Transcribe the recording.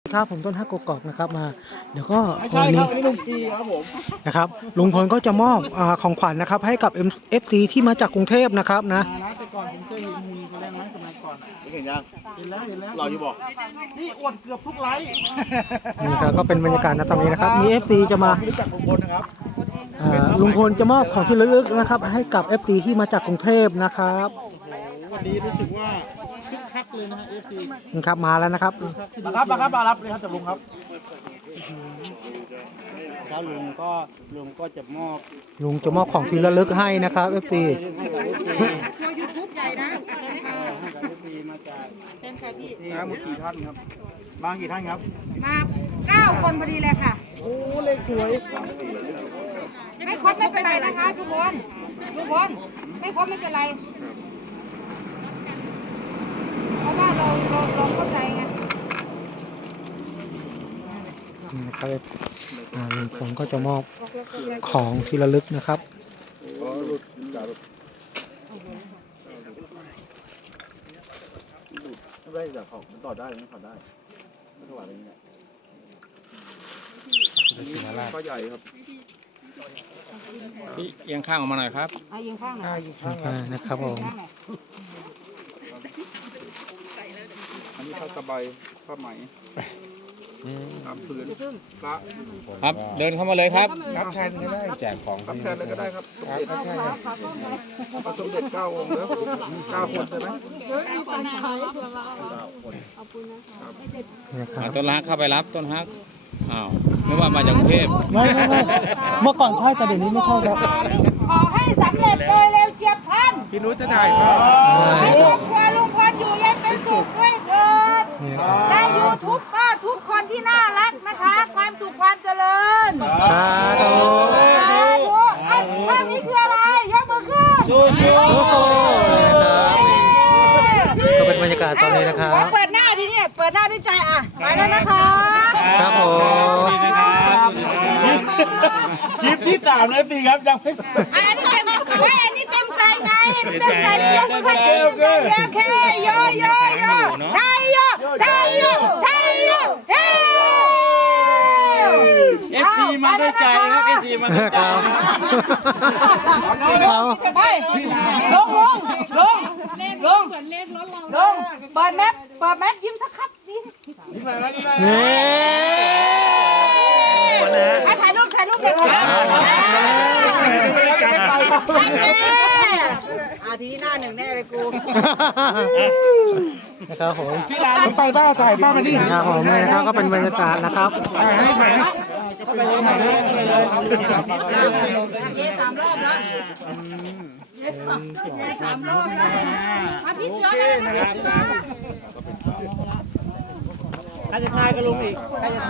ครับผมต้นฮักกกอกนะครับมาเดี๋ยวก็ไม่ใช่ครับอันนี้ลุงพีครับผมนะครับลุงพลก็จะมอบของขวัญนะครับให้กับ FT ที่มาจากกรุงเทพนะครับนะแต่ก่อนผมเคยเห็นมีคนแรกไหมสมัยก่อนเห็นยังเห็นแล้วเราอยู่บอกนี่อวดเกือบทุกไลฟ์นี่ครับก็เป็นบรรยากาศณตอนนี้นะครับมี FT จะมารู้จักลุงพลนะครับลุงพลจะมอบของที่ระลึกนะครับให้กับ FT ที่มาจากกรุงเทพนะครับวันนี้รู้สึกว่าคึกคักเลยนะฮะ FT นี่ครับมาแล้วนะครับมารับเลยครับจากลุงครับแล้วลุงก็จะมอบของที่ระลึกให้นะครับ FT ตัวยูทูบใหญ่นะมาจากเชิญค่ะพี่น้ำกี่ท่านครับบางกี่ท่านครับมา9 คนพอดีเลยค่ะโอ้เลขสวยไม่ครบไม่เป็นไรนะคะทุกคนไม่ครบไม่เป็นไรเพราะว่าเราเข้าใจไงนี่ครับลุงพลก็จะมอบของที่ระลึกนะครับไม่ได้แต่ของมันต่อได้ไม่ต่อได้ไม่ถวายอะไรเงี้ยก็ใหญ่ครับพี่เอียงข้างออกมาหน่อยครับยิงข้างหน่อยนะครับผมอันนี้ผ้าสบายผ้าไหมผืนพระครับเดินเข้ามาเลยครับรับแทนก็ได้แจกของรับแทนเลยก็ได้ครับสมเด็จ9 องค์แล้ว9 คนใช่ไหมต้นฮักเข้าไปรับต้นฮักอ้าวนึกว่ามาจากกรุงเทพไม่เมื่อก่อนใช่แต่เดี๋ยวนี้ไม่ใช่ครับขอให้สำเร็จโดยเร็วเฉียบพลันพี่นุ้ยจะถ่ายครับให้ครอบครัวลุงพลอยู่เย็นเป็นสุขด้วยเถิดได้ยูทูบก็ทุกคนที่น่ารักนะคะความสุขความเจริญข้างนี้คืออะไรยกมือขึ้นก็เป็นบรรยากาศตอนนี้นะครับเปิดหน้าทีนี้เปิดหน้าด้วยใจอ่ะไปแล้วนะคะครับผมคลิปที่3เลยสิครับยังไม่อันนี้เต็มอันนี้เต็มใจไงเต็มใจนี่ยกมือขึ้นโอเคโยใช่โย FC มาด้วยใจครับ FC มาด้วยใจไปลงเปิดแมปยิ้มสักครับนี่ถ่ายรูปเลยทีนี้หน้าหนึ่งแน่เลยกูนะครับผมพี่ลาไปบ้าถ่ายบ้ามาดินะครับผมนะครับก็เป็นบรรยากาศนะครับให้ไปเย่3 รอบแล้วเย่3 รอบแล้วมาพี่เสือมาเลยนะใครจะทายกับลุงอีก